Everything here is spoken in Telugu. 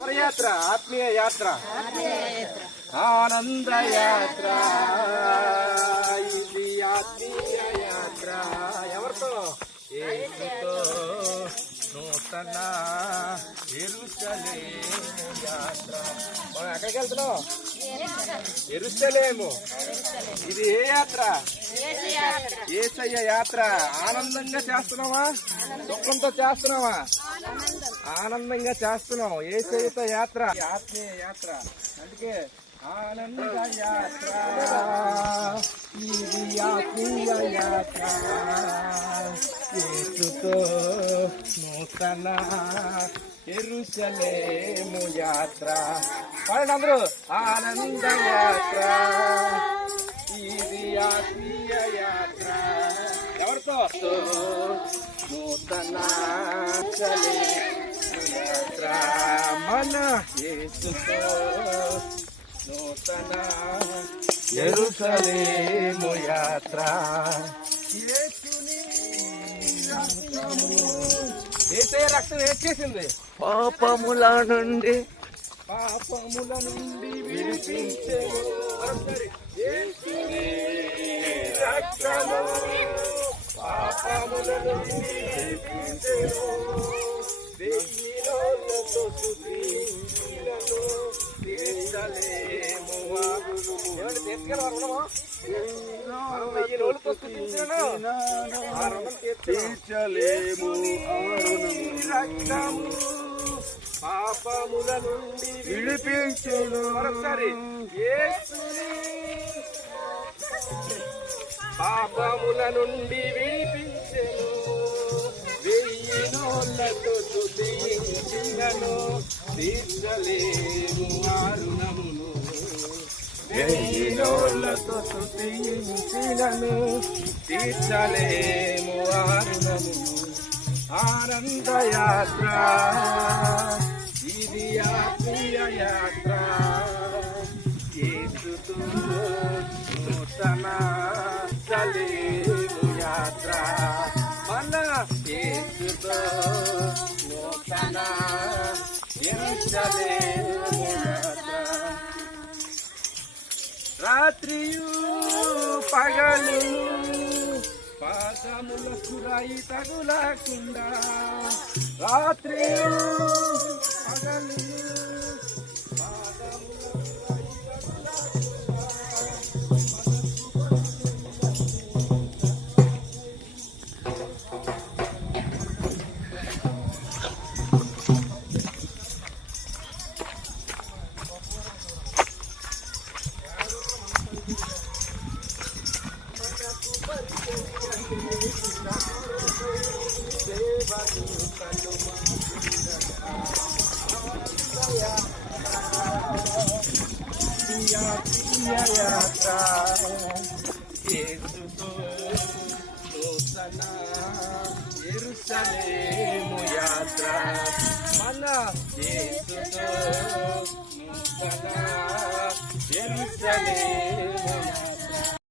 యాత్ర ఆత్మీయ యాత్ర. ఆనంద యాత్ర ఇది ఆత్మీయ యాత్ర. ఎవరితో? యేసుతో నూతన ఎరుసలేము యాత్ర. మనం ఎక్కడికి వెళ్తున్నాం? ఎరుసలేము. ఇది ఏ యాత్ర? ఏసయ్య యాత్ర. ఆనందంగా చేస్తున్నావా? దుఃఖంతో చేస్తున్నావా? ఆనందంగా చేస్తున్నాం ఏ ఏసయ్యతో యాత్ర? ఆత్మీయ యాత్ర. అందుకే ఆనంద యాత్ర. ఇది ఆత్మీయ యాత్ర. యేసుతో నూతన ఎరుసలేము యాత్ర. పాడండి అందరూ. ఆనంద యాత్ర. ఇది ఆత్మీయ నూతన యాత్ర మన యేసుతో నూతన ఎరుసలేము యాత్ర యేసుని రక్తము. యేసయ్య రక్తం ఏడ్చేసింది పాపముల నుండి పాపముల నుండి విడిపించే మరొకసారి. రక్తము పాపముల నుండి విడిపించెను. వెయ్యిలోళ్ళతో తీర్చలేము వెయ్యి రోజులతో తీర్చలేము రక్తము పాపముల నుండి విడిపించును మరొకసారి పాపముల నుండి విడిపించెను వెయ్యి నోళ్ళతో స్తుతించినను తీర్చలేము ఆరుణమును వెయ్యి నోళ్ళతో స్తుతించినను తీర్చలేము ఆరుణమును ఆనంద యాత్ర ఇది ఆత్మీయ యాత్ర యేసుతో నూతన చలే. యాత్ర మన యేసుతో నూతన ఎరుసలేము రాత్రియు పగలు పాదముల సురాయి తగులకుండా రాత్రియు పగలు ఎరుసలేము యాత్ర మన యేసుతో నూతన ఎరుసలేము